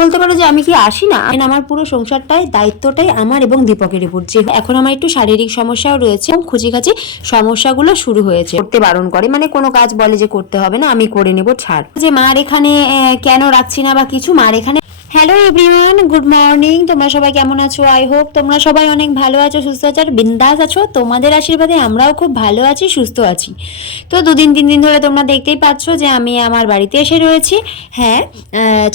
বলতে পারো যে আমি কি আসি না, আমার পুরো সংসারটাই দায়িত্বটাই আমার এবং দীপকের উপর। যে এখন আমার একটু শারীরিক সমস্যাও রয়েছে, খুঁচিখাচি সমস্যাগুলো শুরু হয়েছে, করতে বারণ করে, মানে কোনো কাজ বলে যে করতে হবে না, আমি করে নেব, ছাড়। যে মার এখানে কেন রাখছি না বা কিছু, মার এখানে। Hello everyone, good morning. তোমরা সবাই কেমন আছো? আই হোপ তোমরা সবাই অনেক ভালো আছো, সুস্থ আছো আর বিন্দাস আছো। তোমাদের আশীর্বাদে আমরাও খুব ভালো আছি, সুস্থ আছি। তো 2-3 দিন ধরে তোমরা দেখতেই পাচ্ছ যে আমি আমার বাড়িতে এসে রয়েছি। হ্যাঁ,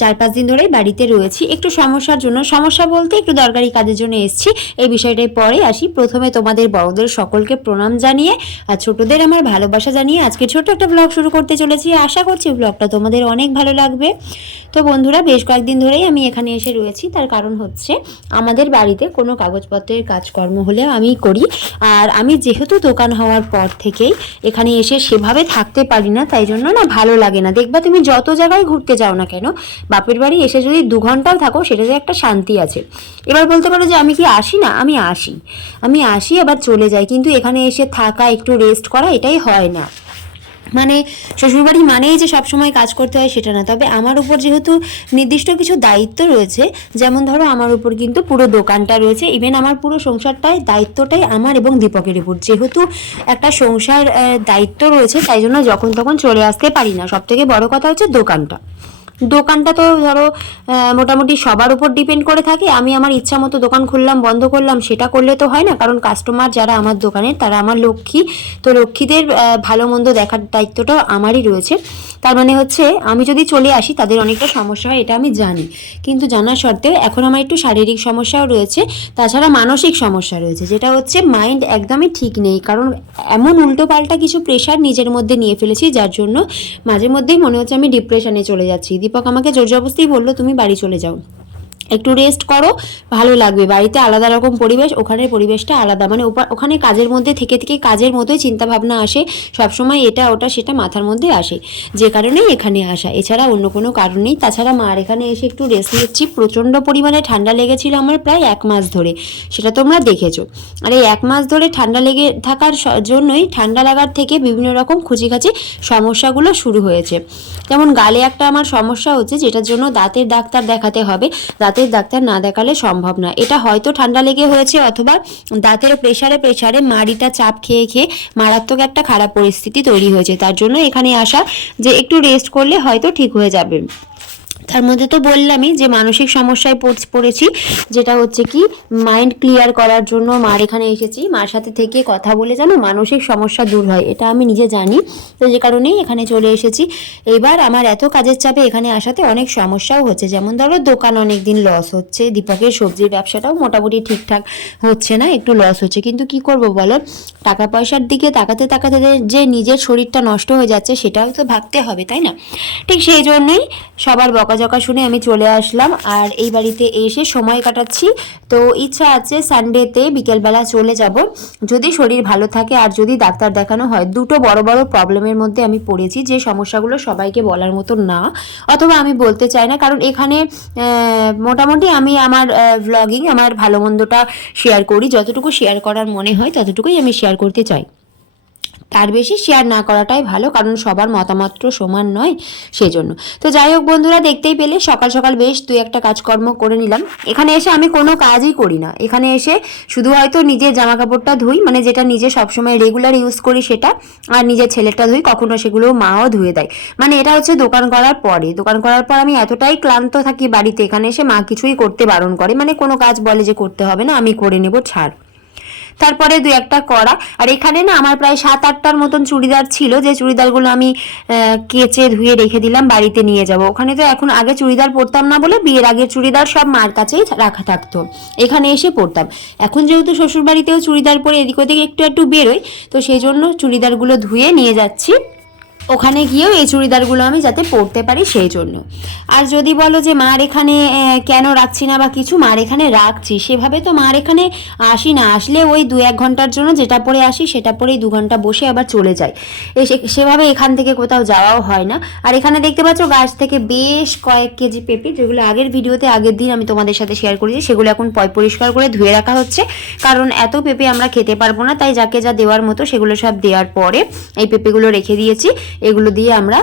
4-5 দিন ধরেই বাড়িতে রয়েছি একটু সমস্যার জন্য। সমস্যা বলতে একটু দরকারি কাজের জন্য এসেছি। এই বিষয়টাই পরে আসি। প্রথমে তোমাদের বড়দের সকলকে প্রণাম জানিয়ে আর ছোটদের আমার ভালোবাসা জানিয়ে আজকে ছোট একটা ব্লগ শুরু করতে চলেছি। আশা করছি ব্লগটা তোমাদের অনেক ভালো লাগবে। তো বন্ধুরা, বেশ কয়েকদিন ধরেই আমি এখানে এসে রয়েছি। তার কারণ হচ্ছে আমাদের বাড়িতে কোনো কাগজপত্রের কাজকর্ম হলে আমি করি। আর আমি যেহেতু দোকান হওয়ার পর থেকেই এখানে এসে সেভাবে থাকতে পারি না, তাই জন্য না ভালো লাগে না। দেখবা তুমি যত জায়গায় ঘুরতে যাও না কেন, বাপের বাড়ি এসে যদি 2 ঘন্টাও থাকো সেটাতে একটা শান্তি আছে। এবার বলতে পারো যে আমি কি আসি না, আমি আসি আবার চলে যাই, কিন্তু এখানে এসে থাকা, একটু রেস্ট করা, এটাই হয় না। মানে শ্বশুরবাড়ি মানেই যে সবসময় কাজ করতে হয় সেটা না। তবে আমার উপর যেহেতু নির্দিষ্ট কিছু দায়িত্ব রয়েছে, যেমন ধরো আমার উপর কিন্তু পুরো দোকানটা রয়েছে, ইভেন আমার পুরো সংসারটাই দায়িত্বটাই আমার এবং দীপকের উপর। যেহেতু একটা সংসার দায়িত্ব রয়েছে, তাই জন্য যখন তখন চলে আসতে পারি না। সব থেকে বড় কথা হচ্ছে দোকানটা তো ধরো মোটামুটি সবার উপর ডিপেন্ড করে থাকে। আমি আমার ইচ্ছা মতো দোকান খুললাম, বন্ধ করলাম, সেটা করলে তো হয় না। কারণ কাস্টমার যারা আমার দোকানের, তারা আমার লক্ষ্মী। তো লক্ষ্মীদের ভালো মন্দ দেখার দায়িত্বটাও আমারই রয়েছে। তার মানে হচ্ছে আমি যদি চলে আসি তাদের অনেকটা সমস্যা হয়, এটা আমি জানি। কিন্তু জানার সত্ত্বেও এখন আমার একটু শারীরিক সমস্যাও রয়েছে, তাছাড়া মানসিক সমস্যা রয়েছে, যেটা হচ্ছে মাইন্ড একদমই ঠিক নেই। কারণ এমন উল্টোপাল্টা কিছু প্রেশার নিজের মধ্যে নিয়ে ফেলেছি, যার জন্য মাঝে মধ্যেই মনে হচ্ছে আমি ডিপ্রেশনে চলে যাচ্ছি। দীপক আমাকে জোর জবরদস্তি বললো তুমি বাড়ি চলে যাও, একটু রেস্ট করো, ভালো লাগবে। বাড়িতে আলাদা রকম পরিবেশ, ওখানের পরিবেশটা আলাদা। মানে ওখানে কাজের মধ্যে থেকে থেকে কাজের মতোই চিন্তাভাবনা আসে, সবসময় এটা ওটা সেটা মাথার মধ্যে আসে, যে কারণেই এখানে আসা, এছাড়া অন্য কোনো কারণ নেই। তাছাড়া মার এখানে এসে একটু রেস্ট নিচ্ছি। প্রচণ্ড পরিমাণে ঠান্ডা লেগেছিল আমার প্রায় 1 মাস ধরে, সেটা তোমরা দেখেছো। আর এই 1 মাস ধরে ঠান্ডা লেগে থাকার জন্যই, ঠান্ডা লাগার থেকে বিভিন্ন রকম খুঁচিখাচি সমস্যাগুলো শুরু হয়েছে। যেমন গালে একটা আমার সমস্যা হচ্ছে, যেটার জন্য দাঁতের ডাক্তার দেখাতে হবে। দাঁতের ডাক্তার না দেখালে সম্ভব না। এটা হয়তো ঠান্ডা লেগে হয়েছে, অথবা দাঁতের প্রেসারে মাড়িটা চাপ খেয়ে খেয়ে মারাত্মক একটা খারাপ পরিস্থিতি তৈরি হয়েছে। তার জন্য এখানে আসা, যে একটু রেস্ট করলে হয়তো ঠিক হয়ে যাবে। তার মধ্যে তো বললামই যে মানসিক সমস্যায় পড়েছি, যেটা হচ্ছে কি মাইন্ড ক্লিয়ার করার জন্য মার এখানে এসেছি। মার সাথে থেকে কথা বলে যেন মানসিক সমস্যা দূর হয়, এটা আমি নিজে জানি। তো যে কারণেই এখানে চলে এসেছি। এবার আমার এত কাজের চাপে এখানে আসাতে অনেক সমস্যাও হচ্ছে। যেমন ধরো দোকান অনেক দিন লস হচ্ছে, দীপকের সবজির ব্যবসাটাও মোটামুটি ঠিকঠাক হচ্ছে না, একটু লস হচ্ছে। কিন্তু কি করব বলো, টাকা পয়সার দিকে তাকাতে তাকাতে যে নিজের শরীরটা নষ্ট হয়ে যাচ্ছে, সেটাও তো ভাবতে হবে, তাই না? ঠিক সেই জন্যই সবার বকাঝকা শুনে আমি চলে আসলাম আর এই বাড়িতে এসে সময় কাটাচ্ছি। তো ইচ্ছা আছে সানডেতে বিকেলবেলা চলে যাব, যদি শরীর ভালো থাকে আর যদি ডাক্তার দেখানো হয়। দুটো বড় বড় প্রবলেমের মধ্যে আমি পড়েছি, যে সমস্যাগুলো সবাইকে বলার মতো না, অথবা আমি বলতে চাই না। কারণ এখানে মোটামুটি আমি আমার ভ্লগিং, আমার ভালো মন্দটা শেয়ার করি, যতটুকু শেয়ার করার মনে হয় ততটুকুই আমি শেয়ার করতে চাই। তার বেশি শেয়ার না করাটাই ভালো, কারণ সবার মতামত সমান নয়, সেজন্য। তো যাই হোক বন্ধুরা, দেখতেই পেলে সকাল সকাল বেশ 2-1টা কাজকর্ম করে নিলাম। এখানে এসে আমি কোনো কাজই করি না, এখানে এসে শুধু হয়তো নিজের জামা কাপড়টা ধুই, মানে যেটা নিজে সবসময় রেগুলার ইউজ করি সেটা, আর নিজের ছেলেটা ধুই, কখনো সেগুলো মাও ধুয়ে দেয়। মানে এটা হচ্ছে দোকান করার পরে। দোকান করার পর আমি এতটাই ক্লান্ত থাকি বাড়িতে, এখানে এসে মা কিছুই করতে বারণ করে, মানে কোনো কাজ বলে যে করতে হবে না, আমি করে নেব, ছাড়। তারপরে 2-1টা করা। আর এখানে না আমার প্রায় 7-8টার মতন চুড়িদার ছিল, যে চুড়িদারগুলো আমি কেচে ধুয়ে রেখে দিলাম, বাড়িতে নিয়ে যাব। ওখানে তো এখন আগে চুড়িদার পরতাম না বলে বিয়ের আগের চুড়িদার সব মার কাছেই রাখা থাকতো, এখানে এসে পরতাম। এখন যেহেতু শ্বশুরবাড়িতেও চুড়িদার পরে এদিক ওদিক একটু বেরোই, তো সেই জন্য চুড়িদারগুলো ধুয়ে নিয়ে যাচ্ছি ওখানে গিয়েও এই চুড়িদারগুলো আমি যাতে পরতে পারি, সেই জন্য। আর যদি বলো যে মার এখানে কেন রাখছি না বা কিছু, মার এখানে রাখছি, সেভাবে তো মার এখানে আসি না। আসলে ওই 2-1 ঘন্টার জন্য যেটা পরে আসি সেটা পরেই 2 ঘন্টা বসে আবার চলে যাই। সেভাবে এখান থেকে কোথাও যাওয়াও হয় না। আর এখানে দেখতে পাচ্ছ গাছ থেকে বেশ কয়েক কেজি পেঁপে, যেগুলো আগের ভিডিওতে আগের দিন আমি তোমাদের সাথে শেয়ার করেছি, সেগুলো এখন পরিষ্কার করে ধুয়ে রাখা হচ্ছে। কারণ এত পেঁপে আমরা খেতে পারবো না, তাই যাকে যা দেওয়ার মতো সেগুলো সব দেওয়ার পরে এই পেঁপেগুলো রেখে দিয়েছি। এগুলো দিয়ে আমরা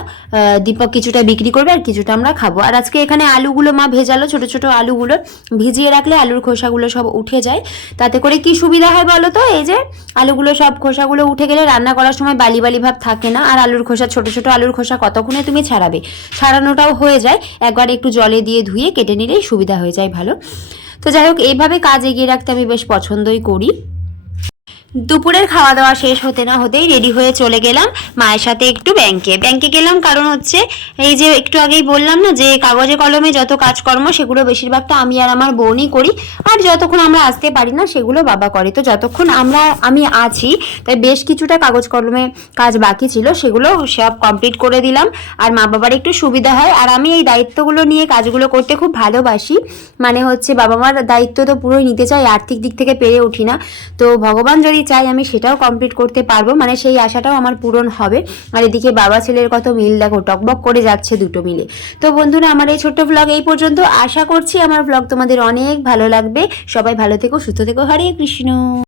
দীপক কিছুটা বিক্রি করবে আর কিছুটা আমরা খাবো। আর আজকে এখানে আলুগুলো মা ভেজালো, ছোট ছোট আলুগুলো ভিজিয়ে রাখলে আলুর খোসাগুলো সব উঠে যায়। তাতে করে কি সুবিধা হয় বলো তো, এই যে আলুগুলো সব খোসাগুলো উঠে গেলে রান্না করার সময় বালি বালি ভাব থাকে না। আর আলুর খোসা, ছোট ছোট আলুর খোসা কতক্ষণে তুমি ছাড়াবে, ছাড়ানোটাও হয়ে যায়, একবার একটু জলে দিয়ে ধুয়ে কেটে নিলেই সুবিধা হয়ে যায় ভালো। তো যাই হোক, এইভাবে কাজ এগিয়ে রাখতে আমি বেশ পছন্দই করি। দুপুরের খাওয়া দাওয়া শেষ হতে না হতেই রেডি হয়ে চলে গেলাম মায়ের সাথে একটু ব্যাংকে গেলাম। কারণ হচ্ছে এই যে একটু আগেই বললাম না যে কাগজে কলমে যত কাজকর্ম সেগুলো বেশিরভাগটা আমি আর আমার বোনই করি, আর যতক্ষণ আমরা আসতে পারি না সেগুলো বাবা করে। তো যতক্ষণ আমি আছি তাই বেশ কিছুটা কাগজ কলমে কাজ বাকি ছিল, সেগুলো সব কমপ্লিট করে দিলাম। আর মা বাবার একটু সুবিধা হয়, আর আমি এই দায়িত্বগুলো নিয়ে কাজগুলো করতে খুব ভালোবাসি। মানে হচ্ছে বাবা মার দায়িত্ব তো পুরোই নিতে চাই, আর্থিক দিক থেকে পেরে উঠি না। তো ভগবান যদি চাই আমি সেটাও কমপ্লিট করতে পারবো, মানে সেই আশাটাও আমার পূরণ হবে। আর এদিকে বাবা ছেলের কত মিল দেখো, টকবক করে যাচ্ছে দুটো মিলে। তো বন্ধুরা, আমার এই ছোট্ট ব্লগ এই পর্যন্ত। আশা করছি আমার ব্লগ তোমাদের অনেক ভালো লাগবে। সবাই ভালো থেকো, সুস্থ থেকো। হরে কৃষ্ণ।